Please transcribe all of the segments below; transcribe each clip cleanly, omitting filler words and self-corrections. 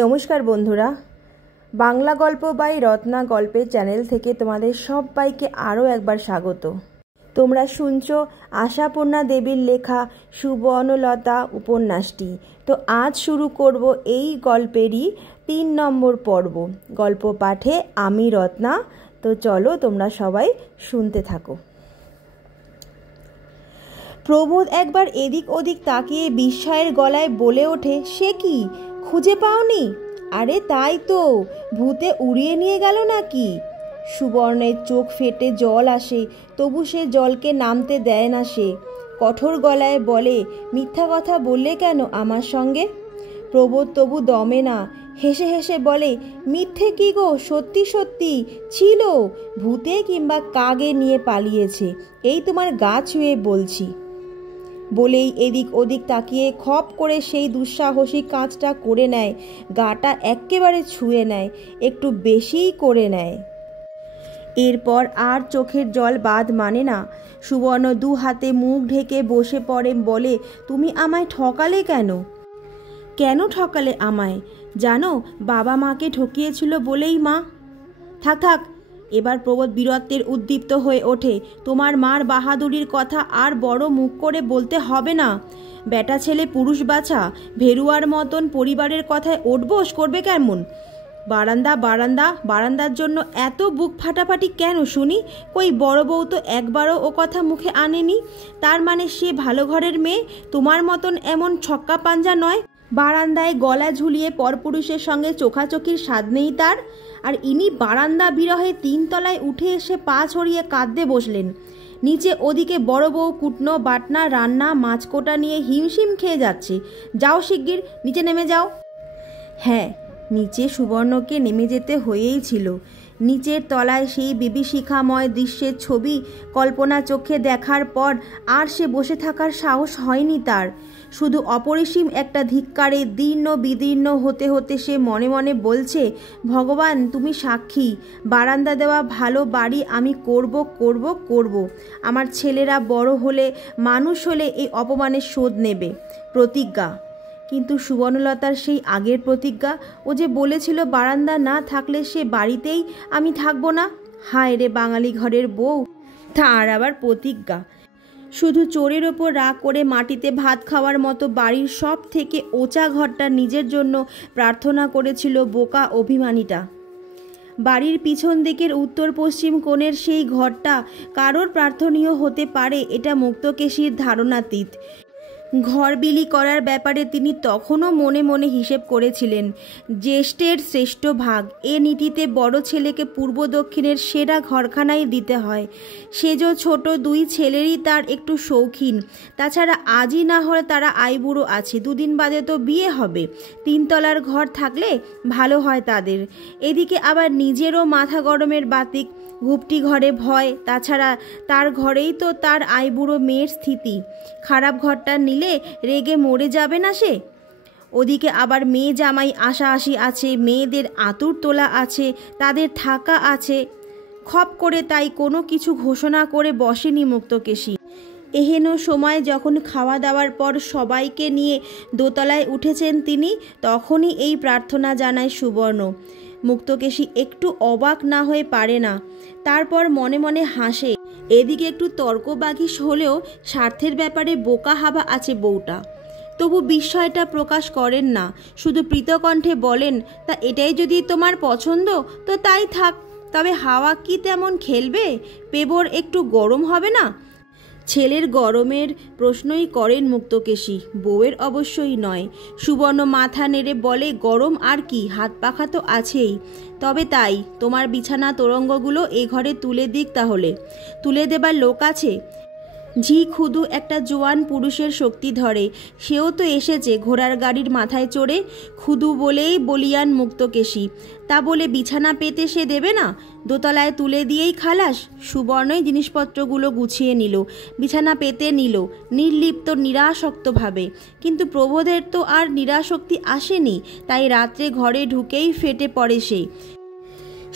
নমস্কার বন্ধুরা, বাংলা গল্প বাই রত্না গল্পের চ্যানেল থেকে তোমাদের সবাইকে আরও একবার স্বাগত। তোমরা শুনছো আশাপূর্ণা দেবীর লেখা সুবর্ণলতা উপন্যাসটি। তো আজ শুরু করব এই গল্পেরই 3 নম্বর পর্ব। গল্প পাঠে আমি রত্না। তো চলো তোমরা সবাই শুনতে থাকো। প্রবোধ একবার এদিক ওদিক তাকিয়ে বিস্ময়ের গলায় বলে ওঠে, সে কি, খুঁজে পাওনি? আরে তাই তো, ভূতে উড়িয়ে নিয়ে গেল নাকি? সুবর্ণের চোখ ফেটে জল আসে, তবু সে জলকে নামতে দেয় না। সে কঠোর গলায় বলে, মিথ্যা কথা বললে কেন আমার সঙ্গে? প্রবোধ তবু দমে না, হেসে হেসে বলে, মিথ্যে কি গো, সত্যি সত্যি ছিল। ভূতে কিংবা কাগে নিয়ে পালিয়েছে, এই তোমার গা ছুঁয়ে বলছি। বলেই এদিক ওদিক তাকিয়ে খপ করে সেই দুঃসাহসী কাজটা করে নেয়। গাটা একেবারে ছুঁয়ে নেয়, একটু বেশিই করে নেয়। এরপর আর চোখের জল বাদ মানে না। সুবর্ণ 2 হাতে মুখ ঢেকে বসে পড়ে, বলে, তুমি আমায় ঠকালে কেন? কেন ঠকালে আমায়? জানো, বাবা মাকে ঠকিয়েছিল বলেই মা। থাক থাক, এবার প্রবোধ বীরত্বের উদ্দীপ্ত হয়ে ওঠে। তোমার মার বাহাদুরির কথা আর বড় মুখ করে বলতে হবে না। বেটা ছেলে পুরুষ বাছা, ভেরুয়ার মতন পরিবারের কথায় ওঠবোস করবে কেমন? বারান্দার জন্য এত বুক ফাটাফাটি কেন শুনি? কই বড় বউ তো একবারও ও কথা মুখে আনেনি। তার মানে সে ভালো ঘরের মেয়ে, তোমার মতন এমন ছক্কা পাঞ্জা নয়। বারান্দায় গলা ঝুলিয়ে পরপুরুষের সঙ্গে চোখাচোখির স্বাদ নেই তার। আর ইনি বারান্দা বিরহে 3 তলায় উঠে এসে পা ছড়িয়ে কাঁদতে বসলেন। নিচে ওদিকে বড় বউ কুটনো বাটনা রান্না মাছকোটা নিয়ে হিমশিম খেয়ে যাচ্ছে। যাও শিগগির নিচে নেমে যাও। হ্যাঁ, নিচে সুবর্ণকে নেমে যেতে হয়েই ছিল। নিচের তলায় সেই বিভীষিকাময় দৃশ্যের ছবি কল্পনা চোখে দেখার পর আর সে বসে থাকার সাহস হয়নি তার। শুধু অপরিসীম একটা ধিক্কারে দীর্ণ বিদীর্ণ হতে হতে সে মনে মনে বলছে, ভগবান তুমি সাক্ষী, বারান্দা দেওয়া ভালো বাড়ি আমি করব। আমার ছেলেরা বড় হলে, মানুষ হলে এই অপমানের শোধ নেবে। প্রতিজ্ঞা। কিন্তু সুবর্ণলতার সেই আগের প্রতিজ্ঞা, ও যে বলেছিল বারান্দা না থাকলে সে বাড়িতেই আমি থাকবো না। হায় রে বাঙালি ঘরের বউ, তার আবার প্রতিজ্ঞা। শুধু চোরের ওপর রাগ করে মাটিতে ভাত খাওয়ার মতো বাড়ির সব থেকে ওচা ঘরটা নিজের জন্য প্রার্থনা করেছিল বোকা অভিমানীটা। বাড়ির পিছন দিকের উত্তর পশ্চিম কোণের সেই ঘরটা কারোর প্রার্থনীয় হতে পারে, এটা মুক্তকেশীর ধারণাতীত। ঘর বিলি করার ব্যাপারে তিনি তখনও মনে মনে হিসেব করেছিলেন, জ্যেষ্ঠের শ্রেষ্ঠ ভাগ। এ নীতিতে বড় ছেলেকে পূর্ব দক্ষিণের সেরা ঘরখানাই দিতে হয়। সেজো ছোট 2 ছেলেরই তার একটু শৌখিন। তাছাড়া আজই না হলে তারা আইবুড়ো আছে, 2 দিন বাদে তো বিয়ে হবে। 3 তলার ঘর থাকলে ভালো হয় তাদের। এদিকে আবার নিজেরও মাথা গরমের বাতিক, ঘুপটি ঘরে ভয়। তাছাড়া তার ঘরেই তো তার আইবুড়ো মেয়ের স্থিতি। খারাপ ঘরটা নিলে রেগে মরে যাবে না সে? ওদিকে আবার মেয়ে জামাই আশাআশি আছে, মেয়েদের আতুর তোলা আছে, তাদের থাকা আছে। খপ করে তাই কোনো কিছু ঘোষণা করে বসেনি মুক্তকেশী। এহেন সময় যখন খাওয়া দাওয়ার পর সবাইকে নিয়ে দোতলায় উঠেছেন তিনি, তখনই এই প্রার্থনা জানায় সুবর্ণ। মুক্তকেশী একটু অবাক না হয়ে পারে না। তারপর মনে মনে হাসে। এদিকে একটু তর্কবাগীশ হলেও স্বার্থের ব্যাপারে বোকা হাবা আছে বউটা। তবু বিস্ময়টা প্রকাশ করেন না, শুধু প্রীতকণ্ঠে বলেন, তা এটাই যদি তোমার পছন্দ তো তাই থাক। তবে হাওয়া কি তেমন খেলবে? পেবর একটু গরম হবে না? ছেলের গরমের প্রশ্নই করেন মুক্তকেশী, বউয়ের অবশ্যই নয়। সুবর্ণ মাথা নেড়ে বলে, গরম আর কি, হাত পাখা তো আছেই। তবে তাই, তোমার বিছানা তোরঙ্গগুলো এ ঘরে তুলে দিক তাহলে। তুলে দেবার লোক আছে? ঝি খুদু একটা জোয়ান পুরুষের শক্তি ধরে, সেও তো এসেছে ঘোড়ার গাড়ির মাথায় চড়ে। খুদু বলেই বলিয়ান মুক্তকেশী। তা বলে বিছানা পেতে সে দেবে না? দোতলায় তুলে দিয়েই খালাস। সুবর্ণই জিনিসপত্রগুলো গুছিয়ে নিল, বিছানা পেতে নিল নির্লিপ্ত নিরাসক্তভাবে। কিন্তু প্রবোধের তো আর নিরাসক্তি আসেনি, তাই রাত্রে ঘরে ঢুকেই ফেটে পড়ে সে।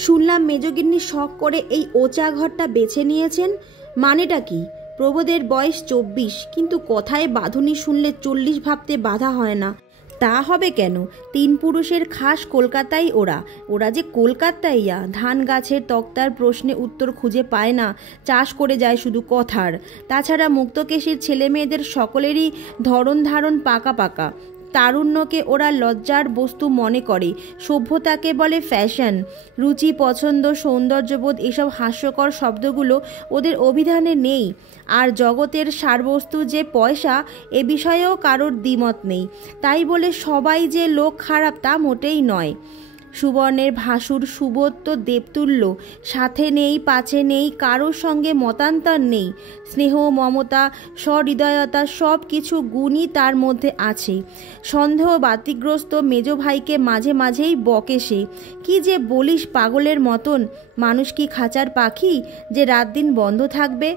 শুনলাম মেজগিন্নি শখ করে এই ওচা ঘরটা বেছে নিয়েছেন, মানেটা কি? প্রবোধের বয়স 24, কিন্তু কথায় বাঁধুনি শুনলে 40 ভাবতে বাধা হয় না। তা হবে কেন? 3 পুরুষের খাস কলকাতাই ওরা। ওরা যে কলকাতাইয়া, ধান গাছের তক্তার প্রশ্নে উত্তর খুঁজে পায় না, চাষ করে যায় শুধু কথার। তাছাড়া মুক্তকেশীর ছেলে মেয়েদের সকলেরই ধরন ধারণ পাকা পাকা। তারুণ্যকে ওরা লজ্জার বস্তু মনে করে, সভ্যতাকে বলে ফ্যাশন। রুচি, পছন্দ, সৌন্দর্যবোধ এসব হাস্যকর শব্দগুলো ওদের অভিধানে নেই। আর জগতের সারবস্তু যে পয়সা, এ বিষয়েও কারোর দ্বিমত নেই। তাই বলে সবাই যে লোক খারাপ তা মোটেই নয়। সুবর্ণের ভাসুর সুবোধ তো দেবতুল্য, সাথে নেই পাছে নেই, কারোর সঙ্গে মতান্তর নেই। স্নেহ, মমতা, সহৃদয়তা সব কিছু গুণই তার মধ্যে আছে। সন্দেহ বাতিগ্রস্ত মেজ ভাইকে মাঝে মাঝেই বকে সে। কি যে বলিস পাগলের মতন, মানুষ কি খাঁচার পাখি যে রাত দিন বন্ধ থাকবে?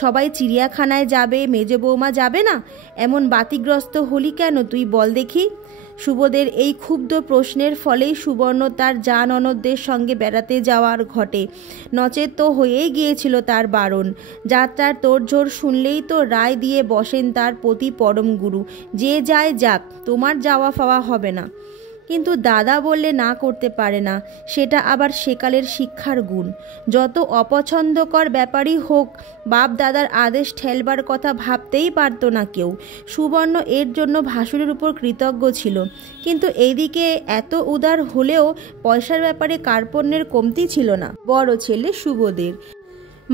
সবাই চিড়িয়াখানায় যাবে, মেজ বৌমা যাবে না? এমন বাতিগ্রস্ত হলি কেন তুই বল দেখি? সুবোধের এই ক্ষুব্ধ প্রশ্নের ফলেই সুবর্ণ তার জা ননদদের সঙ্গে বেড়াতে যাওয়ার ঘটে, নচেত তো হয়েই গিয়েছিল তার বারণ। যাত্রার তোড়জোড় শুনলেই তো রায় দিয়ে বসেন তার প্রতি পরম গুরু, যে যায় যাক, তোমার যাওয়া পাওয়া হবে না। কিন্তু দাদা বললে না করতে পারে না, সেটা আবার সেকালের শিক্ষার গুণ। যত অপছন্দকর ব্যাপারই হোক, বাপ দাদার আদেশ ঠেলবার কথা ভাবতেই পারত না কেউ। সুবর্ণ এর জন্য ভাসুরের উপর কৃতজ্ঞ ছিল, কিন্তু এইদিকে এত উদার হলেও পয়সার ব্যাপারে কার্পণ্যের কমতি ছিল না বড় ছেলে সুবোধের।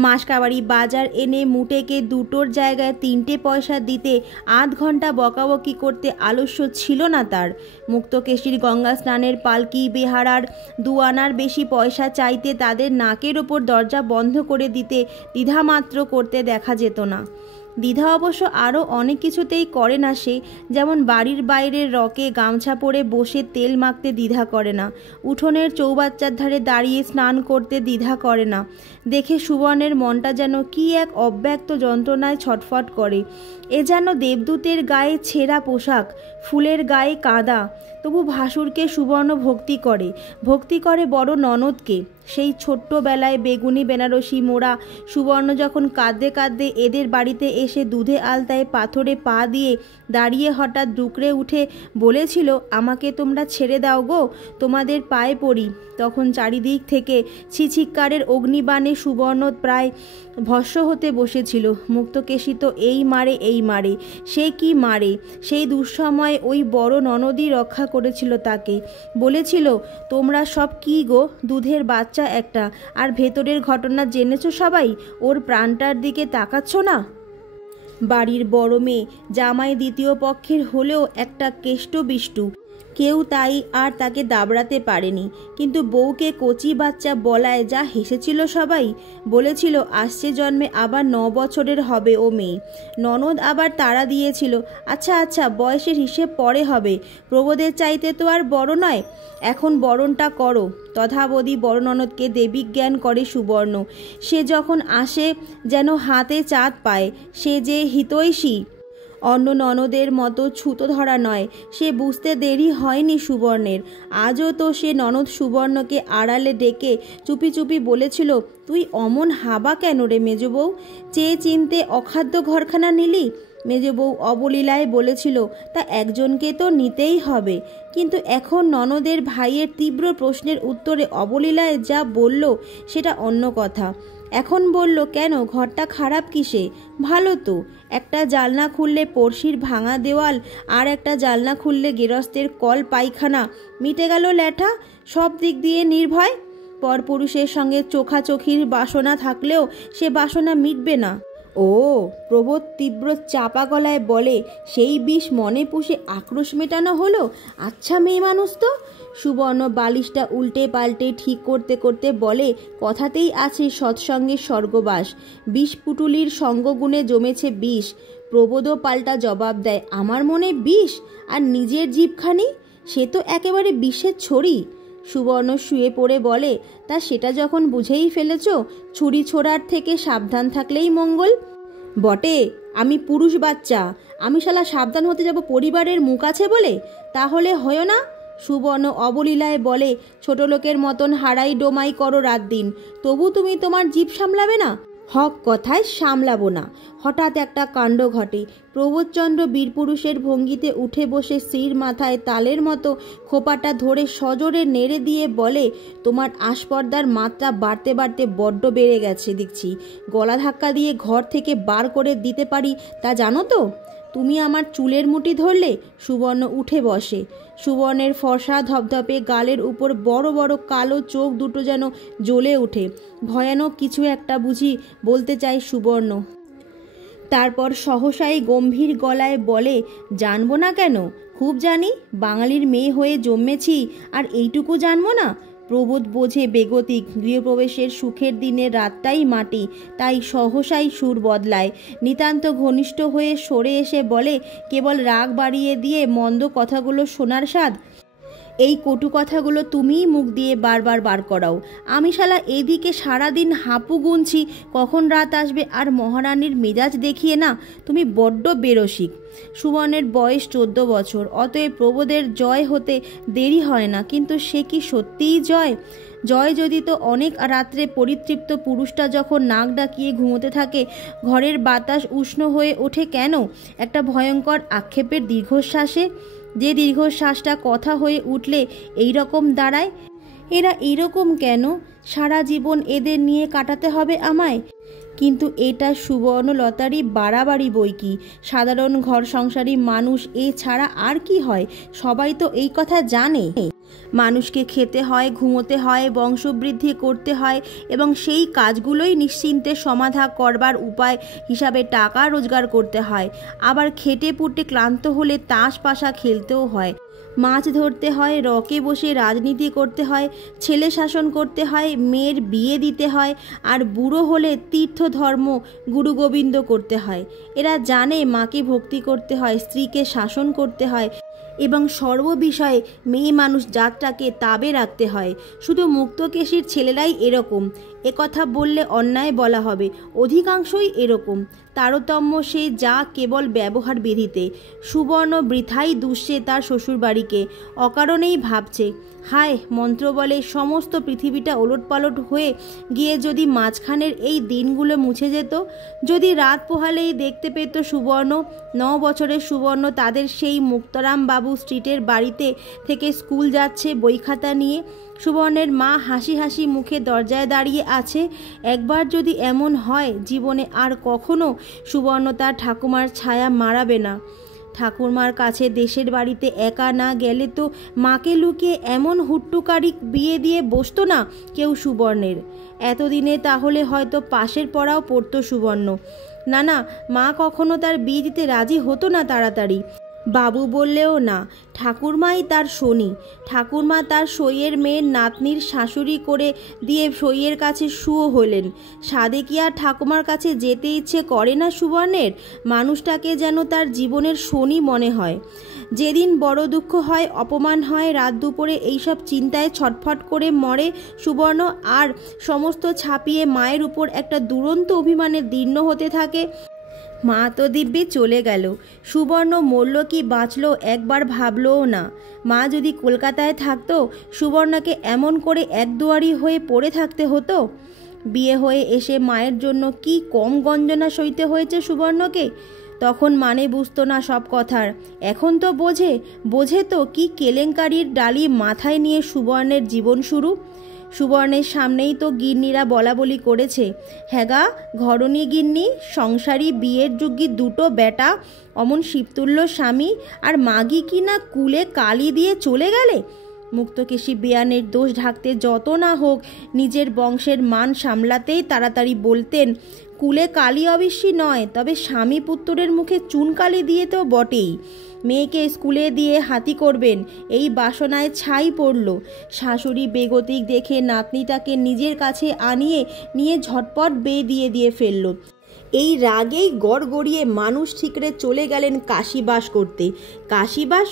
মাসকাবাড়ি বাজার এনে মুটেকে 2টোর জায়গায় 3টে পয়সা দিতে আধ ঘন্টা বকাবকি করতে আলস্য ছিল না তার। মুক্তকেশীর গঙ্গা স্নানের পালকি বেহারার 2 আনার বেশি পয়সা চাইতে তাদের নাকের ওপর দরজা বন্ধ করে দিতে দ্বিধামাত্র করতে দেখা যেত না। দ্বিধা অবশ্য আরও অনেক কিছুতেই করে না সে, যেমন বাড়ির বাইরের রকে গামছা পরে বসে তেল মাখতে দ্বিধা করে না, উঠোনের চৌবাচ্চার ধারে দাঁড়িয়ে স্নান করতে দ্বিধা করে না। দেখে সুবর্ণের মনটা যেন কি এক অব্যক্ত যন্ত্রণায় ছটফট করে। এ যেন দেবদূতের গায়ে ছেঁড়া পোশাক, ফুলের গায়ে কাদা। তবু ভাসুরকে সুবর্ণ ভক্তি করে বড় ননদকে। সেই ছোট্টবেলায় বেগুনি বেনারসি মোড়া সুবর্ণ যখন কাঁদতে কাঁদতে এদের বাড়িতে এসে দুধে আলতায় পাথরে পা দিয়ে দাঁড়িয়ে হঠাৎ ডুকরে উঠে বলেছিল, আমাকে তোমরা ছেড়ে দাও গো, তোমাদের পায়ে পড়ি, তখন চারিদিক থেকে ছিছিক্কারের অগ্নিবাণে সুবর্ণ প্রায় ভস্ম হতে বসেছিল। মুক্তকেশী তো এই মারে, সে কি মারে! সেই দুঃসময়ে ওই বড় ননদই রক্ষা করেছিল তাকে। বলেছিল, তোমরা সব কি গো, দুধের বাচ্চা একটা, আর ভেতরের ঘটনা জেনেছ সবাই, ওর প্রাণটার দিকে তাকাচ্ছ না? বাড়ির বড় মেয়ে, জামাই দ্বিতীয় পক্ষের হলেও একটা কেষ্টবিষ্টু, কেউ তাই আর তাকে দাবড়াতে পারেনি। কিন্তু বউকে কচি বাচ্চা বলায় যা হেসেছিল সবাই। বলেছিল আসছে জন্মে আবার 9 বছরের হবে ও মেয়ে। ননদ আবার তাড়া দিয়েছিল, আচ্ছা বয়সের হিসেব পরে হবে, প্রবোধের চাইতে তো আর বড় নয়, এখন বরণটা করো। তথাবধি বড় ননদকে দেবীজ্ঞান করে সুবর্ণ। সে যখন আসে যেন হাতে চাঁদ পায়, সে যে হিতৈষী, অন্য ননদের মতো ছুতো ধরা নয়। সে বুঝতে দেরি হয়নি সুবর্ণের। আজও তো সে ননদ সুবর্ণকে আড়ালে ডেকে চুপি চুপি বলেছিল, তুই অমন হাবা কেন রে মেজ বউ, চেয়ে চিনতে অখাদ্য ঘরখানা নিলি? মেজ বউ অবলীলায় বলেছিল, তা একজনকে তো নিতেই হবে। কিন্তু এখন ননদের ভাইয়ের তীব্র প্রশ্নের উত্তরে অবলীলায় যা বলল সেটা অন্য কথা। এখন বলল, কেন, ঘরটা খারাপ কিসে? ভালো তো। একটা জালনা খুললে পড়শির ভাঙা দেওয়াল, আর একটা জালনা খুললে গেরস্তের কল পায়খানা, মিটে গেল ল্যাঠা, সব দিক দিয়ে নির্ভয়। পরপুরুষের সঙ্গে চোখাচোখির বাসনা থাকলেও সে বাসনা মিটবে না। ও, প্রবোধ তীব্র চাপা গলায় বলে, সেই বিষ মনে পুষে আক্রোশ মেটানো হলো? আচ্ছা মেয়ে মানুষ তো। সুবর্ণ বালিশটা উল্টে পাল্টে ঠিক করতে করতে বলে, কথাতেই আছে সৎসঙ্গের স্বর্গবাস, বিষ পুটুলির সঙ্গগুণে জমেছে বিষ। প্রবোধও পাল্টা জবাব দেয়, আমার মনে বিষ, আর নিজের জিভখানি, সে তো একেবারে বিষের ছড়ি। সুবর্ণ শুয়ে পড়ে বলে, তা সেটা যখন বুঝেই ফেলেছ, ছুরি ছোড়ার থেকে সাবধান থাকলেই মঙ্গল। বটে, আমি পুরুষ বাচ্চা, আমি শালা সাবধান হতে যাব পরিবারের মুখ আছে বলে? তাহলে হয় না। সুবর্ণ অবলীলায় বলে, ছোট লোকের মতন হারাই ডোমাই করো রাত দিন, তবু তুমি তোমার জিভ সামলাবে না? হক কথায় সামলাবো না। হঠাৎ একটা কাণ্ড ঘটে। প্রবোধচন্দ্র বীরপুরুষের ভঙ্গিতে উঠে বসে স্ত্রীর মাথায় তালের মতো খোপাটা ধরে সজোরে নেড়ে দিয়ে বলে, তোমার আস্পর্দার মাত্রা বাড়তে বাড়তে বড্ড বেড়ে গেছে দেখছি। গলা ধাক্কা দিয়ে ঘর থেকে বার করে দিতে পারি তা জানো তো? তুমি আমার চুলের মুঠি ধরলে। সুবর্ণ উঠে বসে। সুবর্ণের ফর্সা ধপধপে গালের উপর বড় বড় কালো চোখ দুটো যেন জ্বলে ওঠে। ভয়ানক কিছু একটা বুঝি বলতে চায় সুবর্ণ। তারপর সহসাই গম্ভীর গলায় বলে, জানবো না কেন? খুব জানি। বাঙালির মেয়ে হয়ে জন্মেছি, আর এইটুকু জানবো না? প্রবোধ বোঝে বেগতিক, গৃহপ্রবেশের সুখের দিনের রাতটাই মাটি, তাই সহসাই সুর বদলায়। নিতান্ত ঘনিষ্ঠ হয়ে সরে এসে বলে, কেবল রাগ বাড়িয়ে দিয়ে মন্দ কথাগুলো শোনার স্বাদ? এই কটু কথাগুলো তুমিই মুখ দিয়ে বারবার বার করাও। আমি শালা এদিকে সারাদিন হাঁপু গুনছি কখন রাত আসবে, আর মহারানীর মেজাজ দেখিয়ে না। তুমি বড্ড বেরসিক। সুবর্ণের বয়স 14 বছর, অতএব প্রবোধের জয় হতে দেরি হয় না। কিন্তু সে কি সত্যিই জয়? জয় যদি তো অনেক রাত্রে পরিতৃপ্ত পুরুষটা যখন নাক ডাকিয়ে ঘুমোতে থাকে, ঘরের বাতাস উষ্ণ হয়ে ওঠে কেন? একটা ভয়ঙ্কর আক্ষেপের দীর্ঘশ্বাসে। যে দীর্ঘশ্বাসটা কথা হয়ে উঠলে এই রকম দাঁড়ায়। এরা এইরকম কেন? সারা জীবন এদের নিয়ে কাটাতে হবে আমায়। কিন্তু এটা সুবর্ণলতারই বাড়াবাড়ি বই কি। সাধারণ ঘর সংসারী মানুষ এ ছাড়া আর কি হয়? সবাই তো এই কথা জানে। মানুষকে খেতে হয়, ঘুমোতে হয়, বংশবৃদ্ধি করতে হয়, এবং সেই কাজগুলোই নিশ্চিন্তে সমাধা করবার উপায় হিসাবে টাকা রোজগার করতে হয়। আবার খেটে পুটে ক্লান্ত হলে তাস পাশা খেলতেও হয়, মাছ ধরতে হয়, রকে বসে রাজনীতি করতে হয়, ছেলে শাসন করতে হয়, মেয়ের বিয়ে দিতে হয়, আর বুড়ো হলে তীর্থ ধর্ম গুরু গোবিন্দ করতে হয়। এরা জানে মাকে ভক্তি করতে হয়, স্ত্রীকে শাসন করতে হয়, এবং সর্ববিষয়ে মেয়ে মানুষ জাতটাকে তাবে রাখতে হয়। শুধু মুক্তকেশীর ছেলেরাই এরকম, একথা বললে অন্যায় বলা হবে। অধিকাংশই এরকম। তারতম্য সে যা কেবল ব্যবহার বিধিতে। সুবর্ণ বৃথাই দুষছে তার শ্বশুরবাড়িকে, অকারণেই ভাবছে, হায়, মন্ত্র বলে সমস্ত পৃথিবীটা ওলটপালট হয়ে গিয়ে যদি মাঝখানের এই দিনগুলো মুছে যেত, যদি রাত পোহালেই দেখতে পেত সুবর্ণ, 9 বছরের সুবর্ণ তাদের সেই মুক্তারাম বাবু স্ট্রিটের বাড়িতে থেকে স্কুল যাচ্ছে বই খাতা নিয়ে। সুবর্ণের মা হাসি হাসি মুখে দরজায় দাঁড়িয়ে আছে। একবার যদি এমন হয়, জীবনে আর কখনো সুবর্ণ তার ঠাকুমার ছায়া মারাবে না। ঠাকুরমার কাছে দেশের বাড়িতে একা না গেলে তো মাকে লুকিয়ে এমন হুট্টুকারি বিয়ে দিয়ে বসতো না কেউ সুবর্ণের। এতদিনে তাহলে হয়তো পাশের পড়াও পড়তো সুবর্ণ। না, মা কখনো তার বিয়ে দিতে রাজি হতো না তাড়াতাড়ি। বাবু বললেও না। ঠাকুরমাই তার শনি। ঠাকুরমা তার সইয়ের মেয়ের নাতনির শাশুড়ি করে দিয়ে সইয়ের কাছে শুও হলেন। সাদে কি আর ঠাকুমার কাছে যেতে ইচ্ছে করে না সুবর্ণের? মানুষটাকে যেন তার জীবনের শনি মনে হয়। যেদিন বড় দুঃখ হয়, অপমান হয়, রাত দুপুরে এইসব চিন্তায় ছটফট করে মরে সুবর্ণ, আর সমস্ত ছাপিয়ে মায়ের উপর একটা দুরন্ত অভিমানে দীর্ণ হতে থাকে। মা তো দিব্যি চলে গেল, সুবর্ণ মরল কি বাঁচল একবার ভাবলও না। মা যদি কলকাতায় থাকতো, সুবর্ণকে এমন করে একদুয়ারি হয়ে পড়ে থাকতে হতো? বিয়ে হয়ে এসে মায়ের জন্য কি কম গঞ্জনা সইতে হয়েছে সুবর্ণকে? তখন মানে বুঝতো না সব কথার, এখন তো বোঝে তো কি কেলেঙ্কারির ডালি মাথায় নিয়ে সুবর্ণের জীবন শুরু। সুবর্ণের সামনেই তো গিন্নিরা বলা বলি করেছে, হ্যাগা ঘরণী গিন্নি, সংসারী বিয়ের যোগ্যী দুটো বেটা, অমন শিবতুল্য স্বামী, আর মাগি কি না কুলে কালি দিয়ে চলে গেলে। মুক্তকেশী বেয়ানের দোষ ঢাকতে যত না হোক নিজের বংশের মান সামলাতেই তাড়াতাড়ি বলতেন, কুলে কালি অবশ্যই নয়, তবে স্বামী পুত্রের মুখে চুনকালি দিয়ে তো বটেই। মেয়েকে স্কুলে দিয়ে হাতি করবেন, এই বাসনায় ছাই পড়ল। শাশুড়ি বেগতিক দেখে নাতনিটাকে নিজের কাছে নিয়ে ঝটপট বিয়ে দিয়ে ফেলল। এই রাগেই গড়গড়িয়ে মানুষ ঠিকরে চলে গেলেন কাশিবাস করতে। কাশিবাস?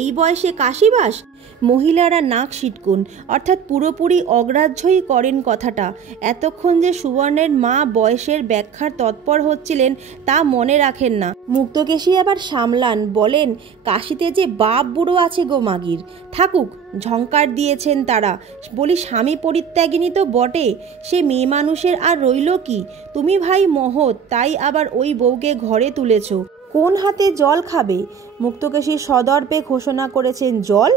এই বয়সে কাশিবাস? মহিলারা নাক সিটকুন, অর্থাৎ পুরোপুরি অগ্রাহ্যই করেন কথাটা। এতক্ষণ যে সুবর্ণের মা বয়সের ব্যাখ্যার তৎপর হচ্ছিলেন তা মনে রাখেন না। মুক্তকেশী আবার সামলান, বলেন, কাশিতে যে বাপ বুড়ো আছে গো মাগির, থাকুক, ঝংকার দিয়েছেন তারা। বলি স্বামী পরিত্যাগিনী তো বটে, সে মেয়ে মানুষের আর রইল কি? তুমি ভাই মহৎ, তাই আবার ওই বউকে ঘরে তুলেছ। কোন হাতে জল খাবে? মুক্তকেশী সদর্পে ঘোষণা করেছেন, জল?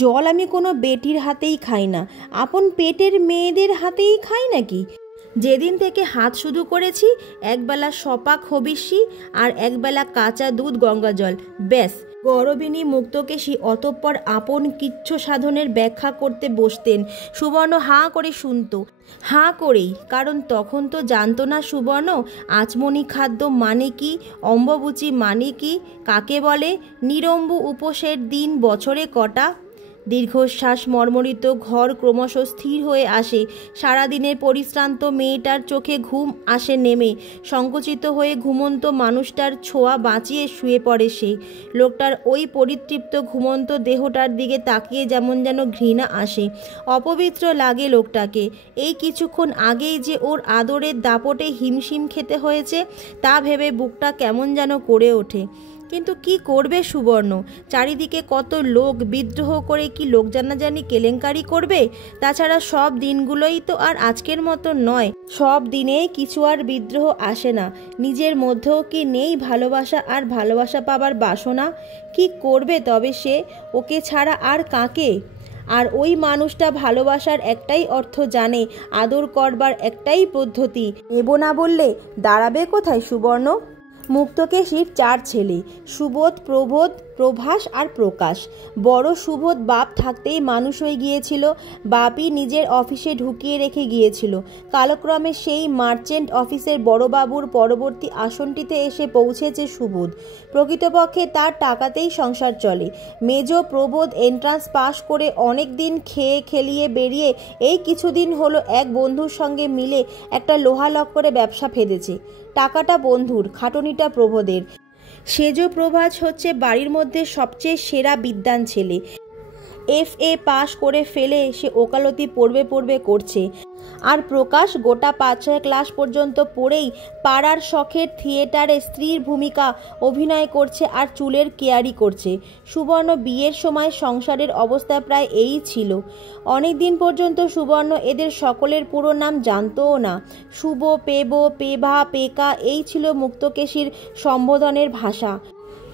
জল আমি কোনো বেটির হাতেই খাই না, আপন পেটের মেয়েদের হাতেই খাই নাকি? যেদিন থেকে হাত শুরু করেছি, একবেলা সপাক হবিষ্যি আর একবেলা কাঁচা দুধ গঙ্গা জল, ব্যাস। গরবিনী মুক্তকেশী অতঃপর আপন কিচ্ছ সাধনের ব্যাখ্যা করতে বসতেন। সুবর্ণ হাঁ করে শুনত, হাঁ করেই, কারণ তখন তো জানতো না সুবর্ণ আচমনি খাদ্য মানে কি, অম্বুবচী মানে কি, কাকে বলে, নিরম্বু উপোসের দিন বছরে কটা। দীর্ঘশ্বাস মর্মরিত ঘর ক্রমশ স্থির হয়ে আসে। সারাদিনের পরিশ্রান্ত মেয়েটার চোখে ঘুম আসে নেমে। সংকুচিত হয়ে ঘুমন্ত মানুষটার ছোঁয়া বাঁচিয়ে শুয়ে পড়ে সে। লোকটার ওই পরিতৃপ্ত ঘুমন্ত দেহটার দিকে তাকিয়ে যেমন যেন ঘৃণা আসে, অপবিত্র লাগে লোকটাকে। এই কিছুক্ষণ আগেই যে ওর আদরের দাপটে হিমশিম খেতে হয়েছে তা ভেবে বুকটা কেমন যেন করে ওঠে। কিন্তু কি করবে সুবর্ণ? চারিদিকে কত লোক বিদ্রোহ করে কি লোক জানাজানি কেলেঙ্কারি করবে? তাছাড়া সব দিনগুলোই তো আর আজকের মতো নয়, সব দিনেই কিছু আর বিদ্রোহ আসে না। নিজের মধ্যেও কি নেই ভালোবাসা আর ভালোবাসা পাবার বাসনা? কি করবে তবে সে? ওকে ছাড়া আর কাকে? আর ওই মানুষটা ভালোবাসার একটাই অর্থ জানে, আদর করবার একটাই পদ্ধতি। নেব না বললে দাঁড়াবে কোথায় সুবর্ণ? মুক্তকেশীর 4 ছেলে, সুবোধ, প্রবোধ, প্রভাস আর প্রকাশ। বড় সুবোধ বাপ থাকতেই মানুষ হয়ে গিয়েছিল, বাপই নিজের অফিসে ঢুকিয়ে রেখে গিয়েছিল। কালক্রমে সেই মার্চেন্ট অফিসের বড়বাবুর পরবর্তী আসনটিতে এসে পৌঁছেছে সুবোধ। প্রকৃতপক্ষে তার টাকাতেই সংসার চলে। মেজ প্রবোধ এন্ট্রান্স পাশ করে অনেক দিন খেয়ে খেলিয়ে বেরিয়ে এই কিছুদিন হলো এক বন্ধুর সঙ্গে মিলে একটা লোহা লক্করে ব্যবসা ফেঁদেছে। টাকাটা বন্ধুর, খাটুনিটা প্রবোধের। সেজ প্রভাস হচ্ছে বাড়ির মধ্যে সবচেয়ে সেরা বিদ্বান ছেলে। FA পাশ করে ফেলে সে ওকালতি পড়বে করছে। আর প্রকাশ গোটা 5-6 ক্লাস পর্যন্ত পড়েই পাড়ার শখের থিয়েটারে স্ত্রীর ভূমিকা অভিনয় করছে আর চুলের কেয়ারি করছে। সুবর্ণ বিয়ের সময় সংসারের অবস্থা প্রায় এই ছিল। অনেক দিন পর্যন্ত সুবর্ণ এদের সকলের পুরো নাম জানতও না। শুভ, পেব, পেভা, পেকা এই ছিল মুক্তকেশীর সম্বোধনের ভাষা।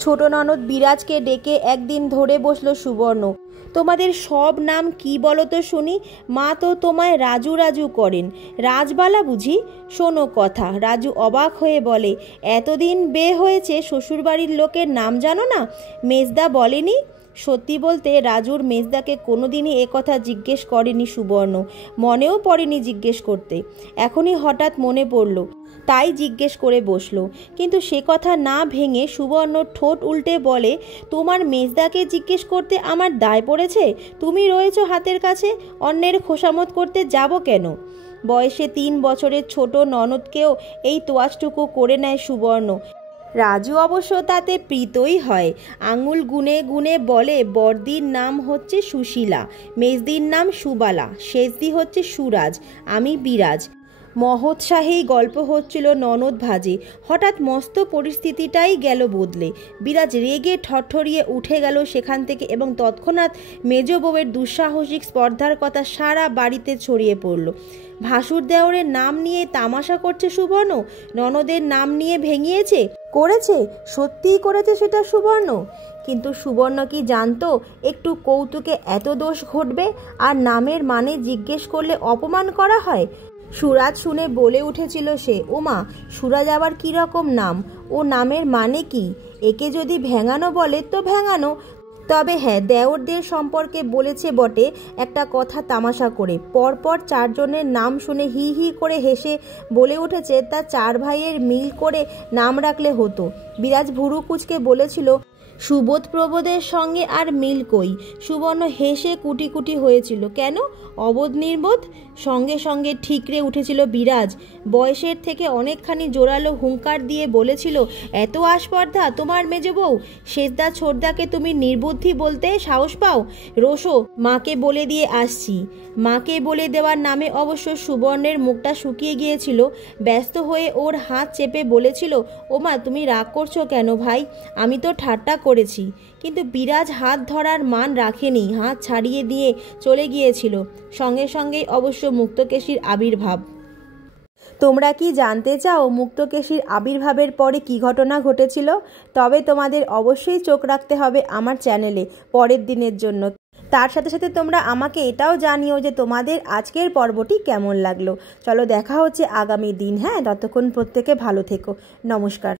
ছোট ননদ বিরাজকে ডেকে একদিন ধরে বসল সুবর্ণ। তোমাদের সব নাম কি বলো তো শুনি? মা তো তোমায় রাজু রাজু করেন। রাজবালা বুঝি? শোনো কথা। রাজু অবাক হয়ে বলে, এতদিন বিয়ে হয়েছে শ্বশুরবাড়ির লোকের নাম জানো না? মেজদা বলেনি? সত্যি বলতে রাজুর মেজদাকে কোনোদিনই একথা জিজ্ঞেস করেনি সুবর্ণ, মনেও পড়েনি জিজ্ঞেস করতে। এখনই হঠাৎ মনে পড়ল, তাই জিজ্ঞেস করে বসলো। কিন্তু সে কথা না ভেঙে সুবর্ণ ঠোঁট উল্টে বলে, তোমার মেজদাকে জিজ্ঞেস করতে আমার দায় পড়েছে? তুমি রয়েছ হাতের কাছে, অন্যের খোসামত করতে যাব কেন? বয়সে 3 বছরের ছোট ননদকেও এই তোয়াজটুকু করে নেয় সুবর্ণ। রাজু অবশ্য তাতে প্রীতই হয়। আঙুল গুনে গুনে বলে, বড়দির নাম হচ্ছে সুশীলা, মেজদির নাম সুবালা, শেষদি হচ্ছে সুরাজ, আমি বিরাজ। মহোৎসাহেই গল্প হচ্ছিল ননদ ভাজে। হঠাৎ মস্ত পরিস্থিতিটাই গেল বদলে। বিরাজ রেগে ঠরঠরিয়ে উঠে গেল সেখান থেকে এবং তৎক্ষণাৎ মেজ বউয়ের দুঃসাহসিক স্পর্ধার কথা সারা বাড়িতে ছড়িয়ে পড়ল। ভাসুর দেওরের নাম নিয়ে তামাশা করছে সুবর্ণ, ননদের নাম নিয়ে ভেঙিয়েছে। করেছে, সত্যিই করেছে সেটা সুবর্ণ। কিন্তু সুবর্ণ কি জানতো একটু কৌতুকে এত দোষ ঘটবে আর নামের মানে জিজ্ঞেস করলে অপমান করা হয়? সুরাজ শুনে বলে উঠেছিল সে, ওমা, সুরাজ আবার কীরকম নাম? ও নামের মানে কি? একে যদি ভেঙানো বলে তো ভেঙানো। তবে হ্যাঁ, দেওরদের সম্পর্কে বলেছে বটে একটা কথা তামাশা করে। পরপর 4 জনের নাম শুনে হি হি করে হেসে বলে উঠেছে তা 4 ভাইয়ের মিল করে নাম রাখলে হতো। বিরাজ ভুরু কুচকে বলেছিল, সুবোধ প্রবোধের সঙ্গে আর মিল কই। সুবর্ণ হেসে কুটি কুটি হয়েছিল। কেন? অবোধ নির্বোধ? সঙ্গে সঙ্গে ঠিকরে উঠেছিল বিরাজ। বয়সের থেকে অনেকখানি জোরালো হুঙ্কার দিয়ে বলেছিল, এত আস্পর্ধা তোমার মেজ বউ? সেজদা ছোটদাকে তুমি নির্বুদ্ধি বলতে সাহস পাও? রোসো, মাকে বলে দিয়ে আসছি। মাকে বলে দেওয়ার নামে অবশ্য সুবর্ণের মুখটা শুকিয়ে গিয়েছিল। ব্যস্ত হয়ে ওর হাত চেপে বলেছিল, ওমা তুমি রাগ করছো কেন ভাই? আমি তো ঠাট্টা করেছি। কিন্তু বিরাজ হাত ধরার মান রাখেনি, হাত ছাড়িয়ে দিয়ে চলে গিয়েছিল। সঙ্গে সঙ্গেই অবশ্য মুক্তকেশীর আবির্ভাব। তোমরা কি জানতে চাও মুক্তকেশীর আবির্ভাবের পরে কি ঘটনা ঘটেছিল? তবে তোমাদের অবশ্যই চোখ রাখতে হবে আমার চ্যানেলে পরের দিনের জন্য। তার সাথে সাথে তোমরা আমাকে এটাও জানিও যে তোমাদের আজকের পর্বটি কেমন লাগলো। চলো দেখা হচ্ছে আগামী দিন। হ্যাঁ, ততক্ষণ প্রত্যেকে ভালো থেকো। নমস্কার।